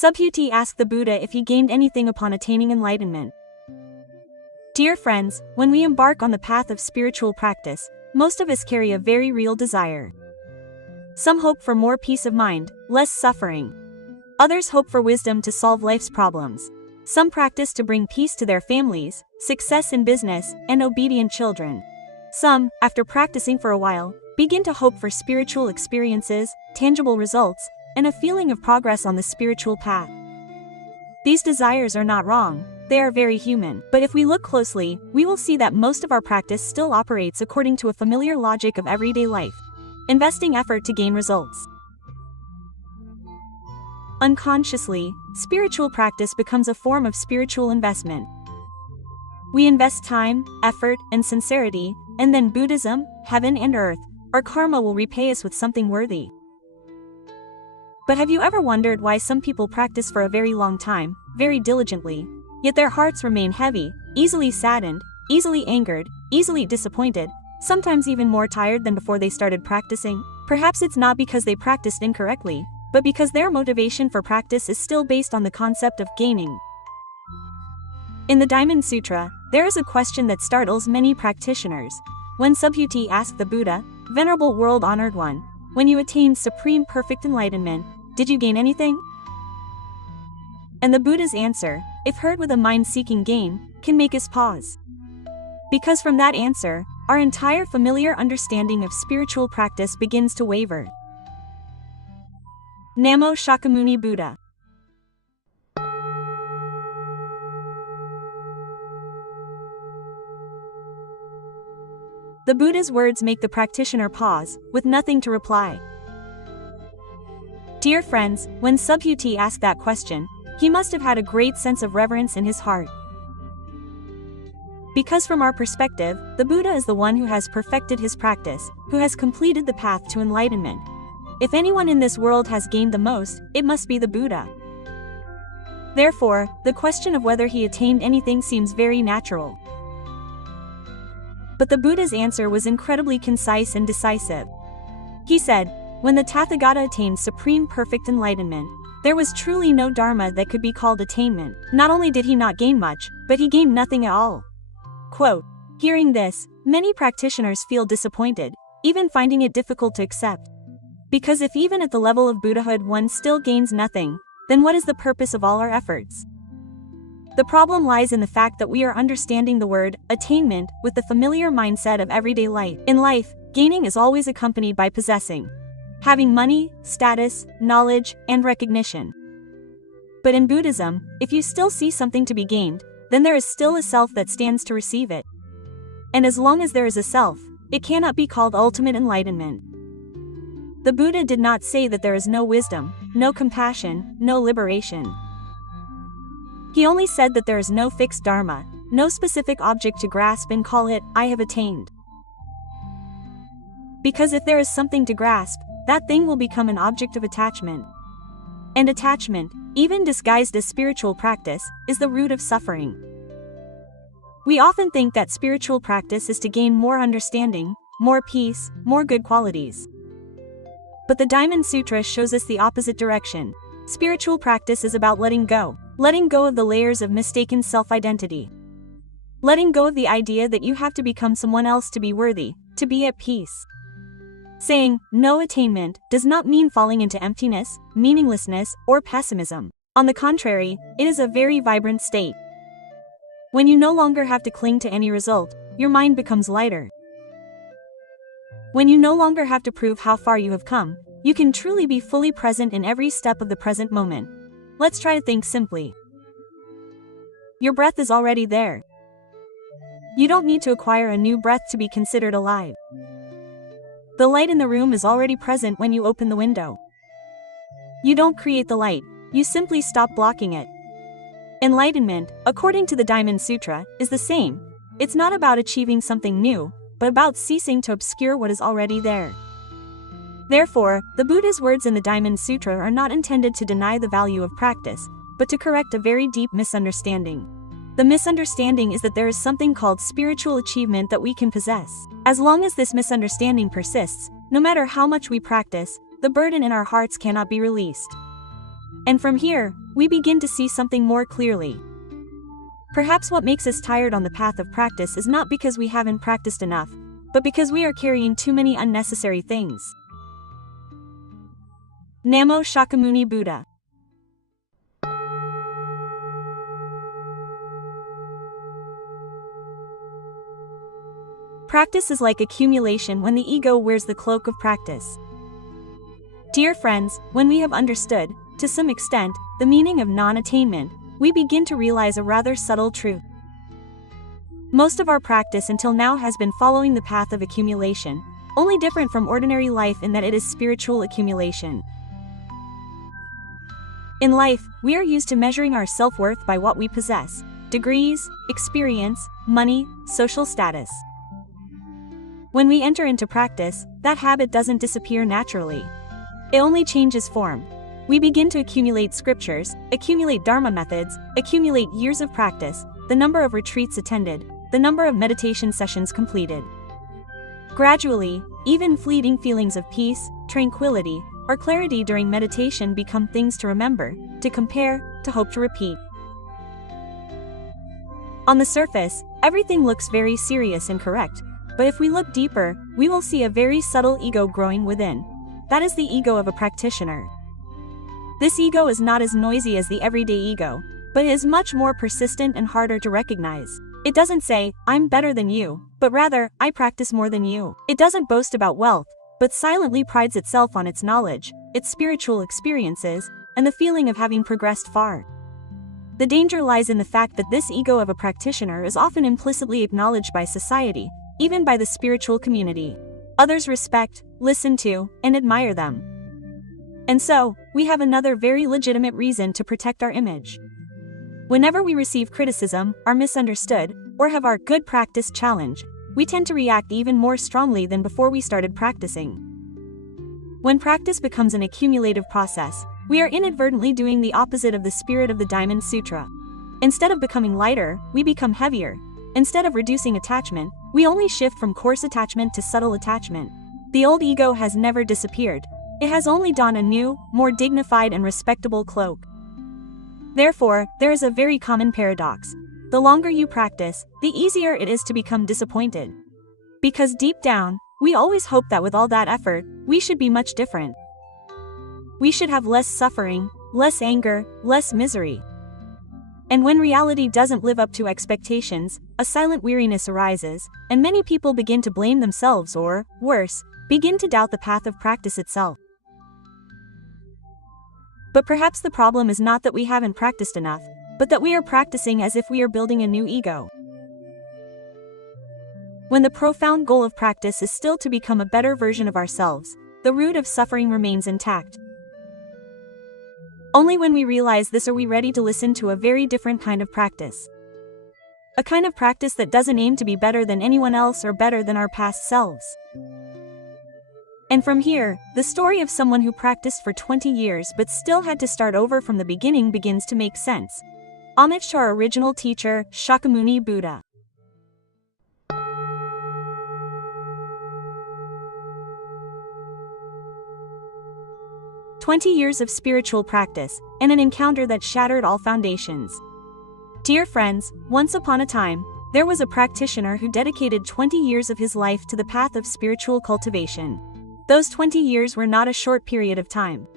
Subhuti asked the Buddha if he gained anything upon attaining enlightenment. Dear friends, when we embark on the path of spiritual practice, most of us carry a very real desire. Some hope for more peace of mind, less suffering. Others hope for wisdom to solve life's problems. Some practice to bring peace to their families, success in business, and obedient children. Some, after practicing for a while, begin to hope for spiritual experiences, tangible results, and a feeling of progress on the spiritual path. These desires are not wrong, they are very human. But if we look closely, we will see that most of our practice still operates according to a familiar logic of everyday life, investing effort to gain results. Unconsciously, spiritual practice becomes a form of spiritual investment. We invest time, effort, and sincerity, and then Buddhism, heaven and earth, our karma will repay us with something worthy. But have you ever wondered why some people practice for a very long time, very diligently, yet their hearts remain heavy, easily saddened, easily angered, easily disappointed, sometimes even more tired than before they started practicing? Perhaps it's not because they practiced incorrectly, but because their motivation for practice is still based on the concept of gaining. In the Diamond Sutra, there is a question that startles many practitioners. When Subhuti asked the Buddha, "Venerable world-honored one, when you attained supreme perfect enlightenment, did you gain anything?" And the Buddha's answer, if heard with a mind seeking gain, can make us pause. Because from that answer, our entire familiar understanding of spiritual practice begins to waver. Namo Shakyamuni Buddha. The Buddha's words make the practitioner pause, with nothing to reply. Dear friends, when Subhuti asked that question, he must have had a great sense of reverence in his heart. Because from our perspective, the Buddha is the one who has perfected his practice, who has completed the path to enlightenment. If anyone in this world has gained the most, it must be the Buddha. Therefore, the question of whether he attained anything seems very natural. But the Buddha's answer was incredibly concise and decisive. He said, when the Tathagata attained supreme perfect enlightenment, there was truly no dharma that could be called attainment. Not only did he not gain much, but he gained nothing at all. Quote, hearing this, many practitioners feel disappointed, even finding it difficult to accept. Because if even at the level of Buddhahood one still gains nothing, then what is the purpose of all our efforts? The problem lies in the fact that we are understanding the word attainment with the familiar mindset of everyday life. In life, gaining is always accompanied by possessing. Having money, status, knowledge, and recognition. But in Buddhism, if you still see something to be gained, then there is still a self that stands to receive it. And as long as there is a self, it cannot be called ultimate enlightenment. The Buddha did not say that there is no wisdom, no compassion, no liberation. He only said that there is no fixed dharma, no specific object to grasp and call it, I have attained. Because if there is something to grasp, that thing will become an object of attachment. And attachment, even disguised as spiritual practice, is the root of suffering. We often think that spiritual practice is to gain more understanding, more peace, more good qualities. But the Diamond Sutra shows us the opposite direction. Spiritual practice is about letting go of the layers of mistaken self-identity. Letting go of the idea that you have to become someone else to be worthy, to be at peace. Saying, no attainment, does not mean falling into emptiness, meaninglessness, or pessimism. On the contrary, it is a very vibrant state. When you no longer have to cling to any result, your mind becomes lighter. When you no longer have to prove how far you have come, you can truly be fully present in every step of the present moment. Let's try to think simply. Your breath is already there. You don't need to acquire a new breath to be considered alive. The light in the room is already present when you open the window. You don't create the light, you simply stop blocking it. Enlightenment, according to the Diamond Sutra, is the same. It's not about achieving something new, but about ceasing to obscure what is already there. Therefore, the Buddha's words in the Diamond Sutra are not intended to deny the value of practice, but to correct a very deep misunderstanding. The misunderstanding is that there is something called spiritual achievement that we can possess. As long as this misunderstanding persists, no matter how much we practice, the burden in our hearts cannot be released. And from here, we begin to see something more clearly. Perhaps what makes us tired on the path of practice is not because we haven't practiced enough, but because we are carrying too many unnecessary things. Namo Shakyamuni Buddha. Practice is like accumulation when the ego wears the cloak of practice. Dear friends, when we have understood, to some extent, the meaning of non-attainment, we begin to realize a rather subtle truth. Most of our practice until now has been following the path of accumulation, only different from ordinary life in that it is spiritual accumulation. In life, we are used to measuring our self-worth by what we possess: degrees, experience, money, social status. When we enter into practice, that habit doesn't disappear naturally. It only changes form. We begin to accumulate scriptures, accumulate Dharma methods, accumulate years of practice, the number of retreats attended, the number of meditation sessions completed. Gradually, even fleeting feelings of peace, tranquility, or clarity during meditation become things to remember, to compare, to hope to repeat. On the surface, everything looks very serious and correct, but if we look deeper, we will see a very subtle ego growing within. That is the ego of a practitioner. This ego is not as noisy as the everyday ego, but is much more persistent and harder to recognize. It doesn't say, "I'm better than you," but rather, "I practice more than you." It doesn't boast about wealth, but silently prides itself on its knowledge, its spiritual experiences, and the feeling of having progressed far. The danger lies in the fact that this ego of a practitioner is often implicitly acknowledged by society, even by the spiritual community. Others respect, listen to, and admire them. And so, we have another very legitimate reason to protect our image. Whenever we receive criticism, are misunderstood, or have our good practice challenged, we tend to react even more strongly than before we started practicing. When practice becomes an accumulative process, we are inadvertently doing the opposite of the spirit of the Diamond Sutra. Instead of becoming lighter, we become heavier. Instead of reducing attachment, we only shift from coarse attachment to subtle attachment. The old ego has never disappeared. It has only donned a new, more dignified and respectable cloak. Therefore, there is a very common paradox. The longer you practice, the easier it is to become disappointed. Because deep down, we always hope that with all that effort, we should be much different. We should have less suffering, less anger, less misery. And when reality doesn't live up to expectations, a silent weariness arises, and many people begin to blame themselves or, worse, begin to doubt the path of practice itself. But perhaps the problem is not that we haven't practiced enough, but that we are practicing as if we are building a new ego. When the profound goal of practice is still to become a better version of ourselves, the root of suffering remains intact. Only when we realize this are we ready to listen to a very different kind of practice. A kind of practice that doesn't aim to be better than anyone else or better than our past selves. And from here, the story of someone who practiced for 20 years but still had to start over from the beginning begins to make sense. Homage to our original teacher, Shakyamuni Buddha. "20 years of spiritual practice, and an encounter that shattered all foundations." Dear friends, once upon a time, there was a practitioner who dedicated 20 years of his life to the path of spiritual cultivation. Those 20 years were not a short period of time.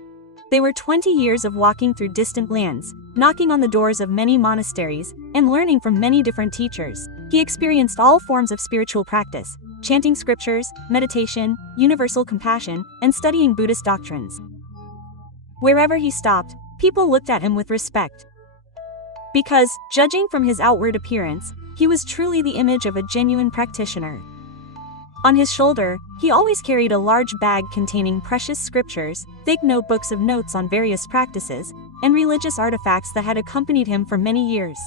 They were 20 years of walking through distant lands, knocking on the doors of many monasteries, and learning from many different teachers. He experienced all forms of spiritual practice, chanting scriptures, meditation, universal compassion, and studying Buddhist doctrines. Wherever he stopped, people looked at him with respect. Because, judging from his outward appearance, he was truly the image of a genuine practitioner. On his shoulder, he always carried a large bag containing precious scriptures, thick notebooks of notes on various practices, and religious artifacts that had accompanied him for many years.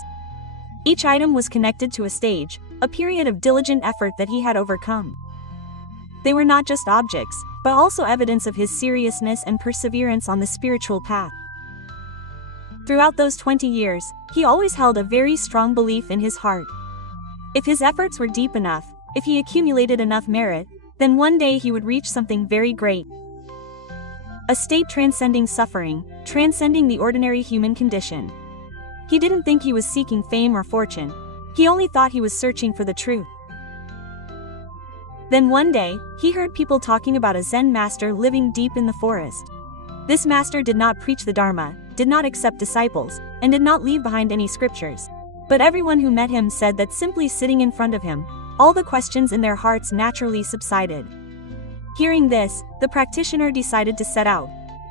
Each item was connected to a stage, a period of diligent effort that he had overcome. They were not just objects, but also evidence of his seriousness and perseverance on the spiritual path. Throughout those 20 years, he always held a very strong belief in his heart. If his efforts were deep enough, if he accumulated enough merit, then one day he would reach something very great. A state transcending suffering, transcending the ordinary human condition. He didn't think he was seeking fame or fortune. He only thought he was searching for the truth. Then one day, he heard people talking about a Zen master living deep in the forest. This master did not preach the Dharma, did not accept disciples, and did not leave behind any scriptures. But everyone who met him said that simply sitting in front of him, all the questions in their hearts naturally subsided. Hearing this, the practitioner decided to set out.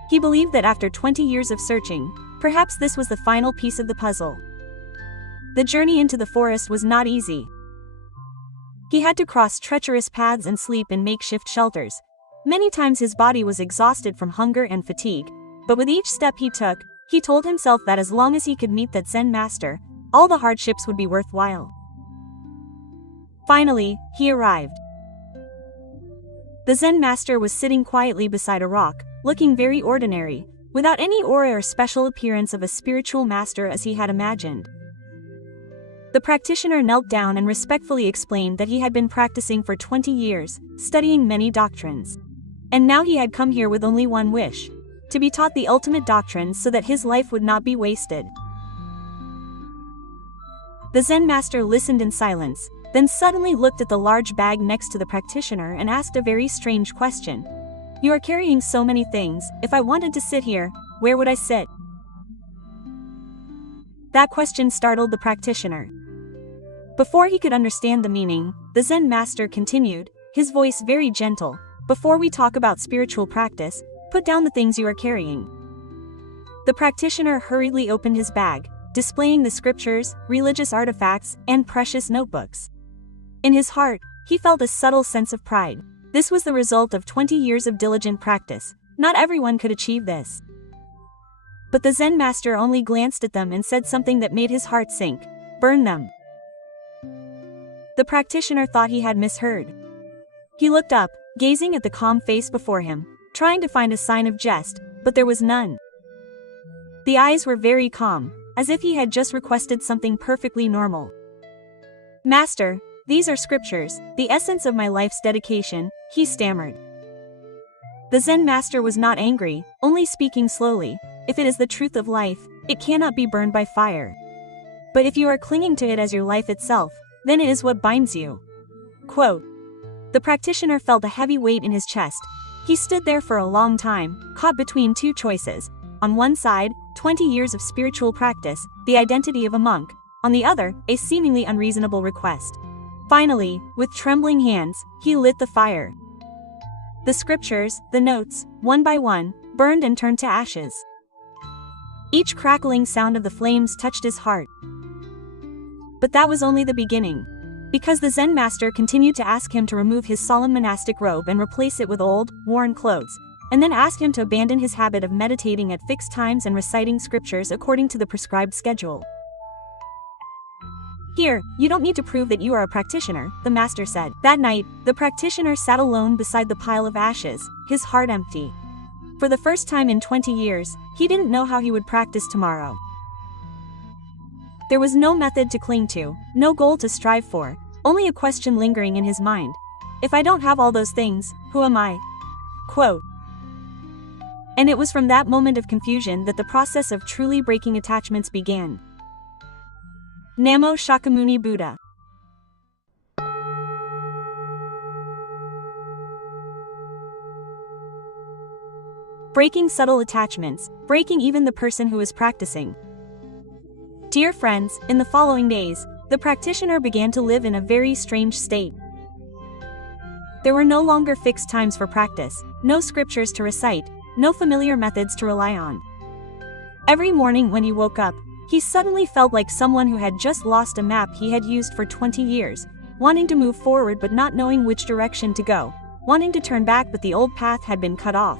He believed that after 20 years of searching, perhaps this was the final piece of the puzzle. The journey into the forest was not easy. He had to cross treacherous paths and sleep in makeshift shelters. Many times his body was exhausted from hunger and fatigue, but with each step he took, he told himself that as long as he could meet that Zen master, all the hardships would be worthwhile. Finally, he arrived. The Zen master was sitting quietly beside a rock, looking very ordinary, without any aura or special appearance of a spiritual master as he had imagined. The practitioner knelt down and respectfully explained that he had been practicing for 20 years, studying many doctrines. And now he had come here with only one wish: to be taught the ultimate doctrines so that his life would not be wasted. The Zen master listened in silence, then suddenly looked at the large bag next to the practitioner and asked a very strange question. "You are carrying so many things. If I wanted to sit here, where would I sit?" That question startled the practitioner. Before he could understand the meaning, the Zen master continued, his voice very gentle, "Before we talk about spiritual practice, put down the things you are carrying." The practitioner hurriedly opened his bag, displaying the scriptures, religious artifacts, and precious notebooks. In his heart, he felt a subtle sense of pride. This was the result of 20 years of diligent practice. Not everyone could achieve this. But the Zen master only glanced at them and said something that made his heart sink: "Burn them." The practitioner thought he had misheard. He looked up, gazing at the calm face before him, trying to find a sign of jest, but there was none. The eyes were very calm, as if he had just requested something perfectly normal. "Master, these are scriptures, the essence of my life's dedication," he stammered. The Zen master was not angry, only speaking slowly. "If it is the truth of life, it cannot be burned by fire. But if you are clinging to it as your life itself, then it is what binds you." Quote. The practitioner felt a heavy weight in his chest. He stood there for a long time, caught between two choices. On one side, 20 years of spiritual practice, the identity of a monk. On the other, a seemingly unreasonable request. Finally, with trembling hands, he lit the fire. The scriptures, the notes, one by one, burned and turned to ashes. Each crackling sound of the flames touched his heart. But that was only the beginning. Because the Zen master continued to ask him to remove his solemn monastic robe and replace it with old, worn clothes, and then asked him to abandon his habit of meditating at fixed times and reciting scriptures according to the prescribed schedule. "Here, you don't need to prove that you are a practitioner," the master said. That night, the practitioner sat alone beside the pile of ashes, his heart empty. For the first time in 20 years, he didn't know how he would practice tomorrow. There was no method to cling to, no goal to strive for, only a question lingering in his mind. "If I don't have all those things, who am I?" Quote. And it was from that moment of confusion that the process of truly breaking attachments began. Namo Shakyamuni Buddha. Breaking subtle attachments, breaking even the person who is practicing. Dear friends, in the following days, the practitioner began to live in a very strange state. There were no longer fixed times for practice, no scriptures to recite, no familiar methods to rely on. Every morning when he woke up, he suddenly felt like someone who had just lost a map he had used for 20 years, wanting to move forward but not knowing which direction to go, wanting to turn back but the old path had been cut off.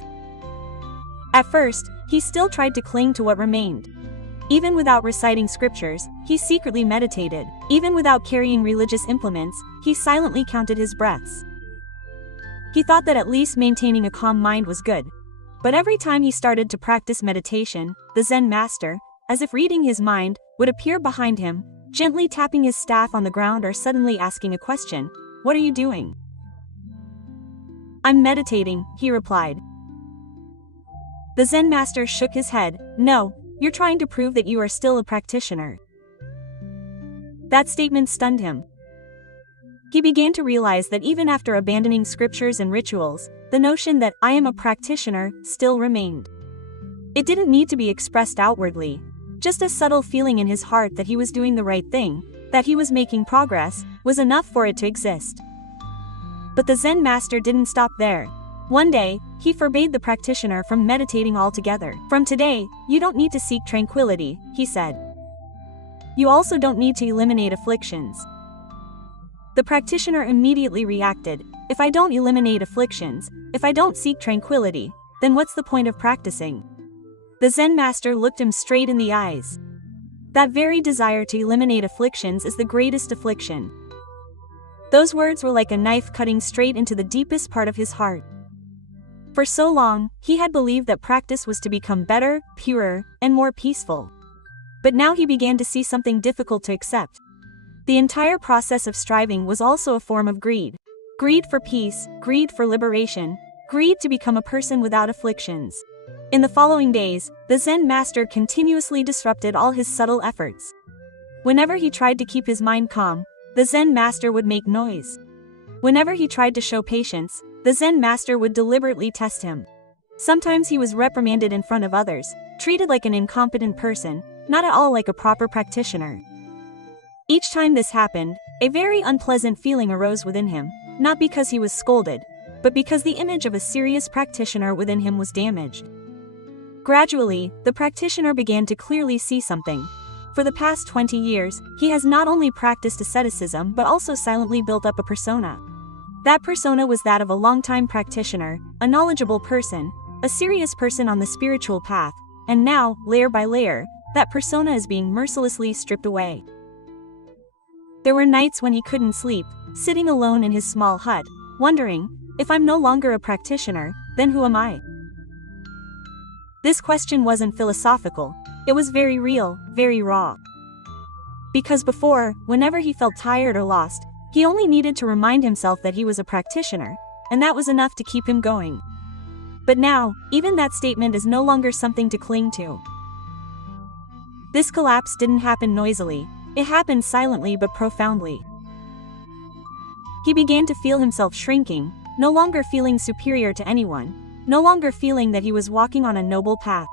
At first, he still tried to cling to what remained. Even without reciting scriptures, he secretly meditated. Even without carrying religious implements, he silently counted his breaths. He thought that at least maintaining a calm mind was good. But every time he started to practice meditation, the Zen master, as if reading his mind, would appear behind him, gently tapping his staff on the ground or suddenly asking a question. "What are you doing?" "I'm meditating," he replied. The Zen master shook his head. No, you're trying to prove that you are still a practitioner. That statement stunned him. He began to realize that even after abandoning scriptures and rituals, the notion that I am a practitioner still remained. It didn't need to be expressed outwardly. Just a subtle feeling in his heart that he was doing the right thing, that he was making progress, was enough for it to exist. But the Zen master didn't stop there. One day, he forbade the practitioner from meditating altogether. From today, you don't need to seek tranquility, he said. You also don't need to eliminate afflictions. The practitioner immediately reacted. If I don't eliminate afflictions, if I don't seek tranquility, then what's the point of practicing? The Zen master looked him straight in the eyes. That very desire to eliminate afflictions is the greatest affliction. Those words were like a knife cutting straight into the deepest part of his heart. For so long, he had believed that practice was to become better, purer, and more peaceful. But now he began to see something difficult to accept. The entire process of striving was also a form of greed. Greed for peace, greed for liberation, greed to become a person without afflictions. In the following days, the Zen master continuously disrupted all his subtle efforts. Whenever he tried to keep his mind calm, the Zen master would make noise. Whenever he tried to show patience, the Zen master would deliberately test him. Sometimes he was reprimanded in front of others, treated like an incompetent person, not at all like a proper practitioner. Each time this happened, a very unpleasant feeling arose within him, not because he was scolded, but because the image of a serious practitioner within him was damaged. Gradually, the practitioner began to clearly see something. For the past 20 years, he has not only practiced asceticism but also silently built up a persona. That persona was that of a longtime practitioner, a knowledgeable person, a serious person on the spiritual path, and now, layer by layer, that persona is being mercilessly stripped away. There were nights when he couldn't sleep, sitting alone in his small hut, wondering, if I'm no longer a practitioner, then who am I? This question wasn't philosophical, it was very real, very raw. Because before, whenever he felt tired or lost, he only needed to remind himself that he was a practitioner, and that was enough to keep him going. But now, even that statement is no longer something to cling to. This collapse didn't happen noisily. It happened silently but profoundly. He began to feel himself shrinking, no longer feeling superior to anyone, no longer feeling that he was walking on a noble path.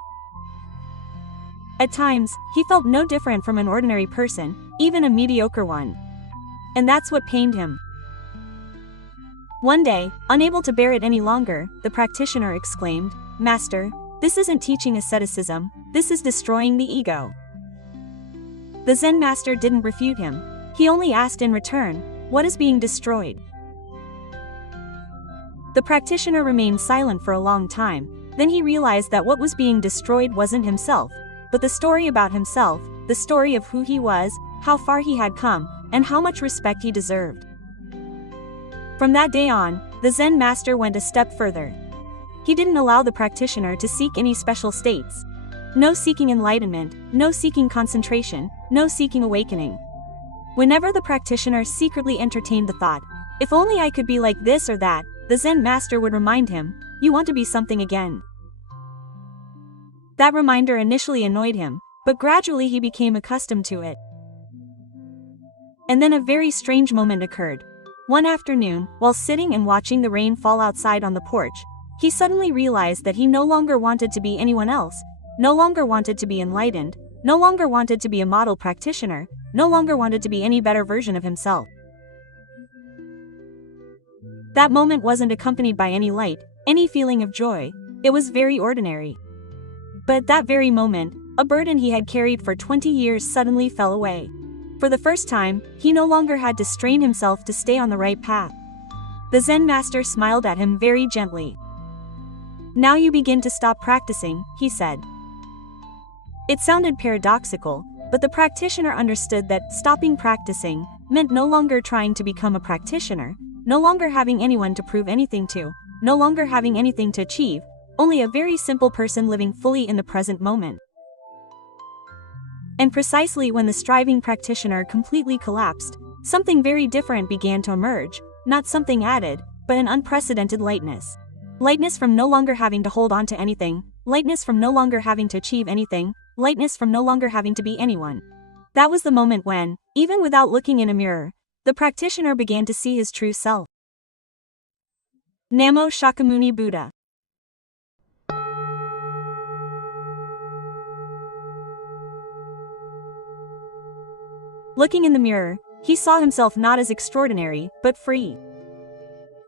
At times, he felt no different from an ordinary person, even a mediocre one. And that's what pained him. One day, unable to bear it any longer, the practitioner exclaimed, "Master, this isn't teaching asceticism, this is destroying the ego." The Zen master didn't refute him. He only asked in return, "What is being destroyed?" The practitioner remained silent for a long time. Then he realized that what was being destroyed wasn't himself, but the story about himself, the story of who he was, how far he had come, and how much respect he deserved. From that day on, the Zen master went a step further. He didn't allow the practitioner to seek any special states. No seeking enlightenment, no seeking concentration, no seeking awakening. Whenever the practitioner secretly entertained the thought, if only I could be like this or that, the Zen master would remind him, you want to be something again. That reminder initially annoyed him, but gradually he became accustomed to it. And then a very strange moment occurred. One afternoon, while sitting and watching the rain fall outside on the porch, he suddenly realized that he no longer wanted to be anyone else, no longer wanted to be enlightened, no longer wanted to be a model practitioner, no longer wanted to be any better version of himself. That moment wasn't accompanied by any light, any feeling of joy. It was very ordinary. But at that very moment, a burden he had carried for 20 years suddenly fell away. For the first time, he no longer had to strain himself to stay on the right path. The Zen master smiled at him very gently. "Now you begin to stop practicing," he said. It sounded paradoxical, but the practitioner understood that stopping practicing meant no longer trying to become a practitioner, no longer having anyone to prove anything to, no longer having anything to achieve, only a very simple person living fully in the present moment. And precisely when the striving practitioner completely collapsed, something very different began to emerge, not something added, but an unprecedented lightness. Lightness from no longer having to hold on to anything, lightness from no longer having to achieve anything, lightness from no longer having to be anyone. That was the moment when, even without looking in a mirror, the practitioner began to see his true self. Namo Shakyamuni Buddha. Looking in the mirror, he saw himself not as extraordinary, but free.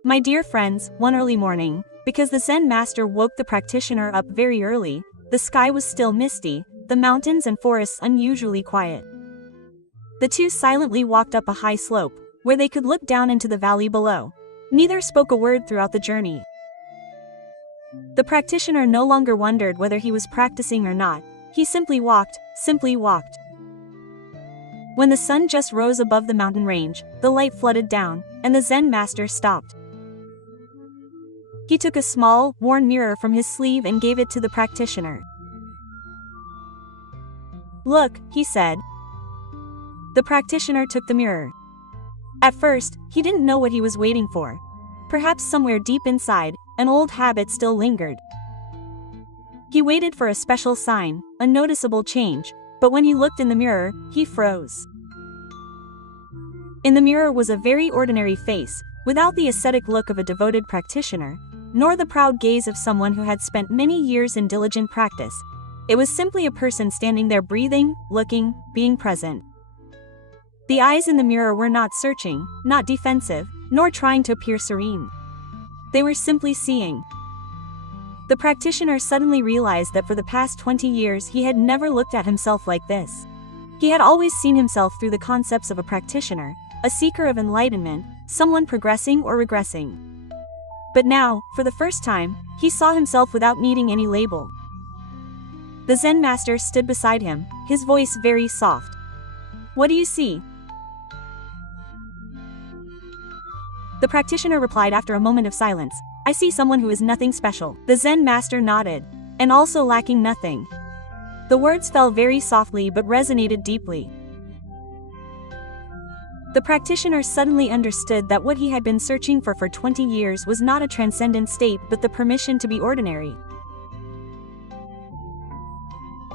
My dear friends, one early morning, because the Zen master woke the practitioner up very early, the sky was still misty, the mountains and forests unusually quiet. The two silently walked up a high slope, where they could look down into the valley below. Neither spoke a word throughout the journey. The practitioner no longer wondered whether he was practicing or not, he simply walked, simply walked. When the sun just rose above the mountain range, the light flooded down, and the Zen master stopped. He took a small, worn mirror from his sleeve and gave it to the practitioner. "Look," he said. The practitioner took the mirror. At first, he didn't know what he was waiting for. Perhaps somewhere deep inside, an old habit still lingered. He waited for a special sign, a noticeable change, but when he looked in the mirror, he froze. In the mirror was a very ordinary face, without the ascetic look of a devoted practitioner, nor the proud gaze of someone who had spent many years in diligent practice. It was simply a person standing there breathing, looking, being present. The eyes in the mirror were not searching, not defensive, nor trying to appear serene. They were simply seeing. The practitioner suddenly realized that for the past 20 years he had never looked at himself like this. He had always seen himself through the concepts of a practitioner, a seeker of enlightenment, someone progressing or regressing. But now, for the first time, he saw himself without needing any label. The Zen master stood beside him, his voice very soft. "What do you see?" The practitioner replied after a moment of silence, "I see someone who is nothing special." The Zen master nodded. "And also lacking nothing." The words fell very softly but resonated deeply. The practitioner suddenly understood that what he had been searching for 20 years was not a transcendent state but the permission to be ordinary.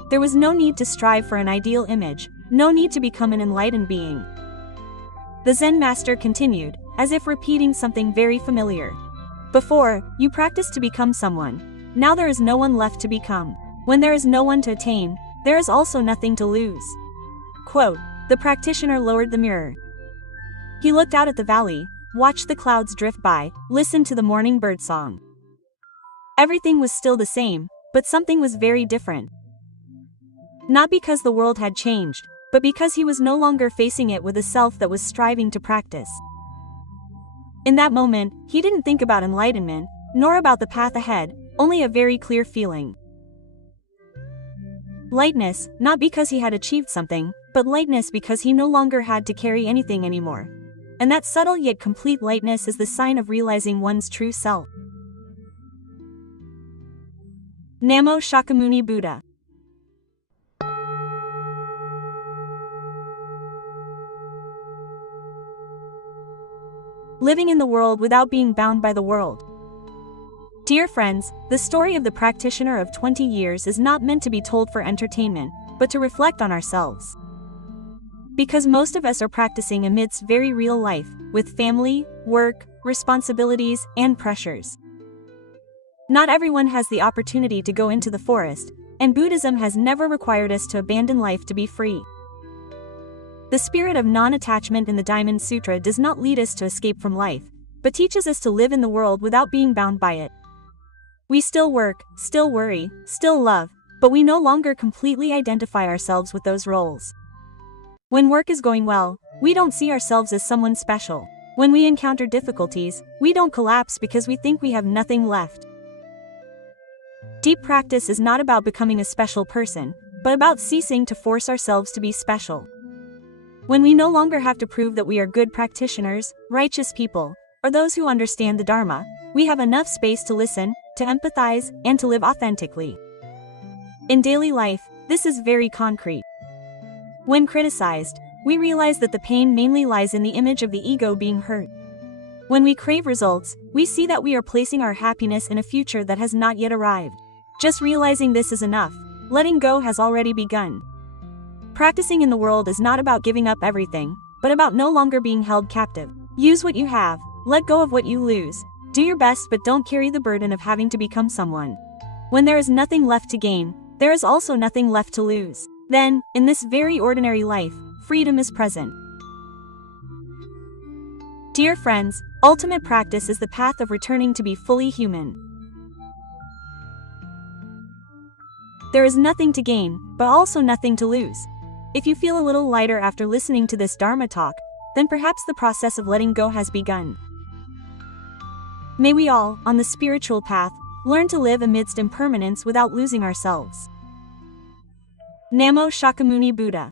There was no need to strive for an ideal image, no need to become an enlightened being. The Zen master continued, as if repeating something very familiar. "Before, you practiced to become someone. Now there is no one left to become. When there is no one to attain, there is also nothing to lose." Quote, the practitioner lowered the mirror. He looked out at the valley, watched the clouds drift by, listened to the morning bird song. Everything was still the same, but something was very different. Not because the world had changed, but because he was no longer facing it with a self that was striving to practice. In that moment, he didn't think about enlightenment, nor about the path ahead, only a very clear feeling. Lightness, not because he had achieved something, but lightness because he no longer had to carry anything anymore. And that subtle yet complete lightness is the sign of realizing one's true self. Namo Shakyamuni Buddha. Living in the world without being bound by the world. Dear friends, the story of the practitioner of 20 years is not meant to be told for entertainment, but to reflect on ourselves. Because most of us are practicing amidst very real life, with family, work, responsibilities, and pressures. Not everyone has the opportunity to go into the forest, and Buddhism has never required us to abandon life to be free. The spirit of non-attachment in the Diamond Sutra does not lead us to escape from life, but teaches us to live in the world without being bound by it. We still work, still worry, still love, but we no longer completely identify ourselves with those roles. When work is going well, we don't see ourselves as someone special. When we encounter difficulties, we don't collapse because we think we have nothing left. Deep practice is not about becoming a special person, but about ceasing to force ourselves to be special. When we no longer have to prove that we are good practitioners, righteous people, or those who understand the Dharma, we have enough space to listen, to empathize, and to live authentically. In daily life, this is very concrete. When criticized, we realize that the pain mainly lies in the image of the ego being hurt. When we crave results, we see that we are placing our happiness in a future that has not yet arrived. Just realizing this is enough. Letting go has already begun. Practicing in the world is not about giving up everything, but about no longer being held captive. Use what you have, let go of what you lose. Do your best but don't carry the burden of having to become someone. When there is nothing left to gain, there is also nothing left to lose. Then, in this very ordinary life, freedom is present. Dear friends, ultimate practice is the path of returning to be fully human. There is nothing to gain, but also nothing to lose. If you feel a little lighter after listening to this Dharma talk, then perhaps the process of letting go has begun. May we all, on the spiritual path, learn to live amidst impermanence without losing ourselves. Namo Shakyamuni Buddha.